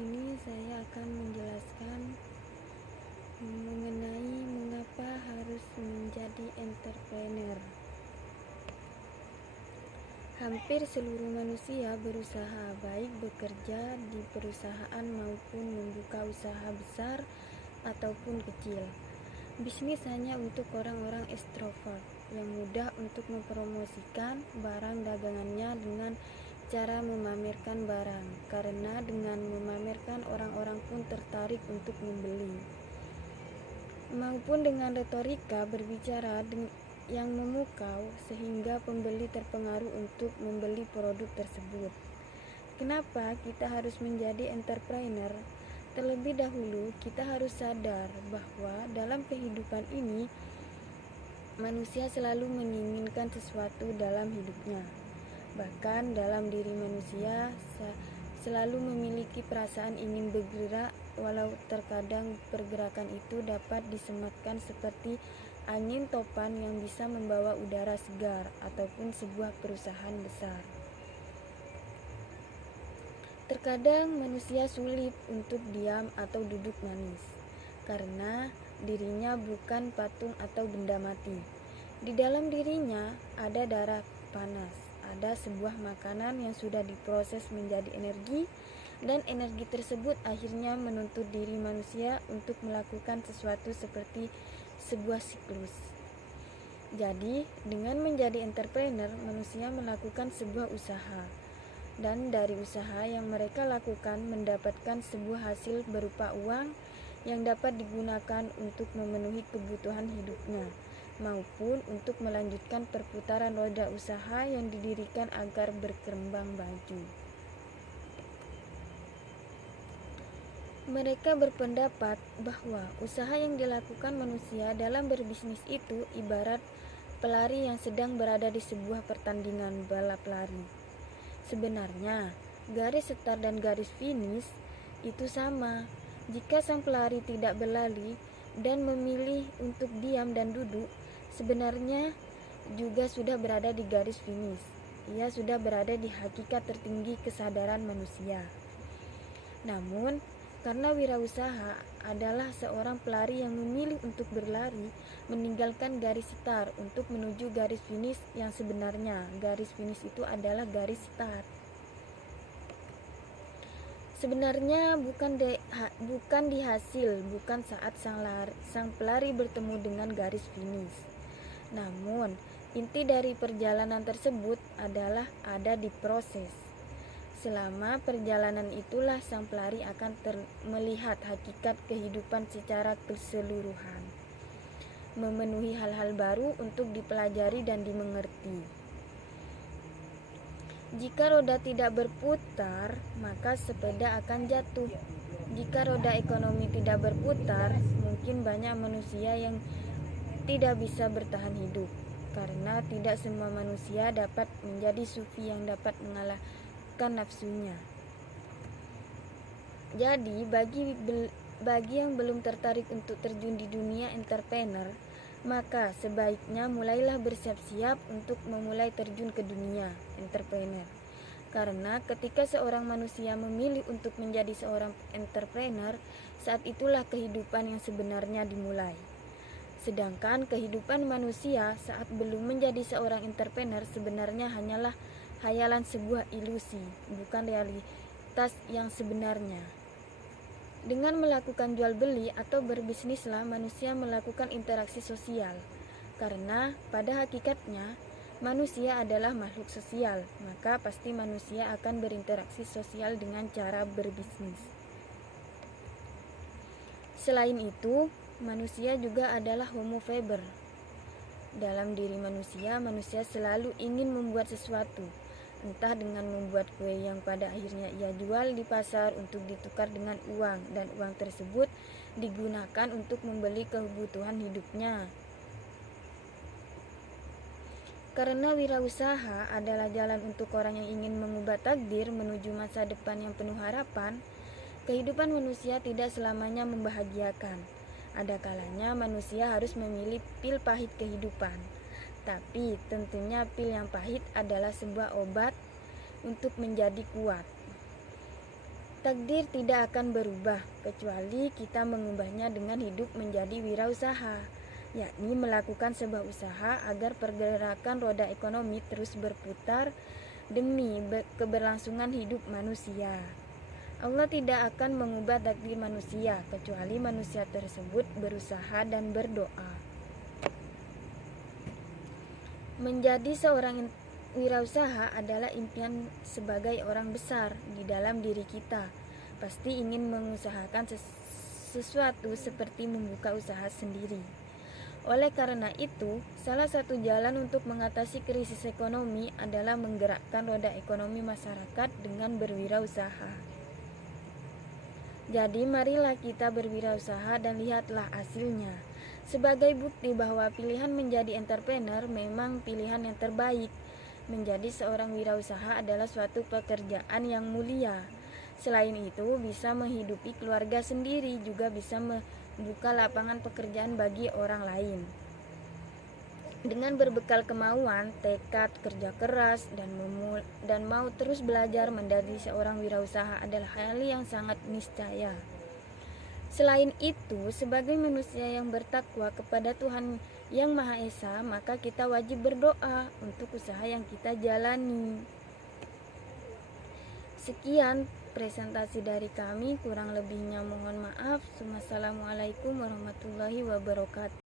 sini saya akan menjelaskan mengenai mengapa harus menjadi entrepreneur. Hampir seluruh manusia berusaha, baik bekerja di perusahaan maupun membuka usaha besar ataupun kecil. Bisnis hanya untuk orang-orang ekstrovert yang mudah untuk mempromosikan barang dagangannya dengan cara memamerkan barang, karena dengan memamerkan orang-orang pun tertarik untuk membeli. Maupun dengan retorika berbicara yang memukau sehingga pembeli terpengaruh untuk membeli produk tersebut. Kenapa kita harus menjadi entrepreneur? Terlebih dahulu kita harus sadar bahwa dalam kehidupan ini manusia selalu menginginkan sesuatu dalam hidupnya. Bahkan dalam diri manusia selalu memiliki perasaan ingin bergerak, walau terkadang pergerakan itu dapat disematkan seperti angin topan yang bisa membawa udara segar ataupun sebuah perusahaan besar. Terkadang manusia sulit untuk diam atau duduk manis karena dirinya bukan patung atau benda mati. Di dalam dirinya ada darah panas, ada sebuah makanan yang sudah diproses menjadi energi, dan energi tersebut akhirnya menuntut diri manusia untuk melakukan sesuatu seperti sebuah siklus. Jadi, dengan menjadi entrepreneur, manusia melakukan sebuah usaha, dan dari usaha yang mereka lakukan mendapatkan sebuah hasil berupa uang yang dapat digunakan untuk memenuhi kebutuhan hidupnya, maupun untuk melanjutkan perputaran roda usaha yang didirikan agar berkembang maju. Mereka berpendapat bahwa usaha yang dilakukan manusia dalam berbisnis itu ibarat pelari yang sedang berada di sebuah pertandingan balap lari. Sebenarnya, garis start dan garis finish itu sama. Jika sang pelari tidak berlari dan memilih untuk diam dan duduk, sebenarnya juga sudah berada di garis finish. Ia sudah berada di hakikat tertinggi kesadaran manusia. Namun, karena wirausaha adalah seorang pelari yang memilih untuk berlari, meninggalkan garis start untuk menuju garis finish yang sebenarnya. Garis finish itu adalah garis start. Sebenarnya bukan di hasil, bukan saat sang pelari bertemu dengan garis finish. Namun, inti dari perjalanan tersebut adalah ada di proses. Selama perjalanan itulah sang pelari akan melihat hakikat kehidupan secara keseluruhan, memenuhi hal-hal baru untuk dipelajari dan dimengerti. Jika roda tidak berputar, maka sepeda akan jatuh. Jika roda ekonomi tidak berputar, mungkin banyak manusia yang tidak bisa bertahan hidup, karena tidak semua manusia dapat menjadi sufi yang dapat mengalahkan nafsunya. Jadi, bagi yang belum tertarik untuk terjun di dunia entrepreneur, maka sebaiknya mulailah bersiap-siap untuk memulai terjun ke dunia entrepreneur. Karena ketika seorang manusia memilih untuk menjadi seorang entrepreneur, saat itulah kehidupan yang sebenarnya dimulai. Sedangkan kehidupan manusia saat belum menjadi seorang entrepreneur sebenarnya hanyalah hayalan sebuah ilusi, bukan realitas yang sebenarnya. Dengan melakukan jual beli atau berbisnislah manusia melakukan interaksi sosial. Karena pada hakikatnya manusia adalah makhluk sosial, maka pasti manusia akan berinteraksi sosial dengan cara berbisnis. Selain itu, manusia juga adalah homo faber. Dalam diri manusia, manusia selalu ingin membuat sesuatu, entah dengan membuat kue yang pada akhirnya ia jual di pasar untuk ditukar dengan uang, dan uang tersebut digunakan untuk membeli kebutuhan hidupnya. Karena wirausaha adalah jalan untuk orang yang ingin mengubah takdir menuju masa depan yang penuh harapan, kehidupan manusia tidak selamanya membahagiakan. Ada kalanya manusia harus memilih pil pahit kehidupan. Tapi tentunya pil yang pahit adalah sebuah obat untuk menjadi kuat. Takdir tidak akan berubah kecuali kita mengubahnya dengan hidup menjadi wirausaha, yakni melakukan sebuah usaha agar pergerakan roda ekonomi terus berputar demi keberlangsungan hidup manusia. Allah tidak akan mengubah takdir manusia kecuali manusia tersebut berusaha dan berdoa. Menjadi seorang wirausaha adalah impian sebagai orang besar di dalam diri kita. Pasti ingin mengusahakan sesuatu seperti membuka usaha sendiri. Oleh karena itu, salah satu jalan untuk mengatasi krisis ekonomi adalah menggerakkan roda ekonomi masyarakat dengan berwirausaha. Jadi marilah kita berwirausaha dan lihatlah hasilnya. Sebagai bukti bahwa pilihan menjadi entrepreneur memang pilihan yang terbaik. Menjadi seorang wirausaha adalah suatu pekerjaan yang mulia. Selain itu, bisa menghidupi keluarga sendiri, juga bisa membuka lapangan pekerjaan bagi orang lain. Dengan berbekal kemauan, tekad, kerja keras, dan mau terus belajar menjadi seorang wirausaha adalah hal yang sangat niscaya. Selain itu, sebagai manusia yang bertakwa kepada Tuhan Yang Maha Esa, maka kita wajib berdoa untuk usaha yang kita jalani. Sekian presentasi dari kami, kurang lebihnya mohon maaf. Wassalamualaikum warahmatullahi wabarakatuh.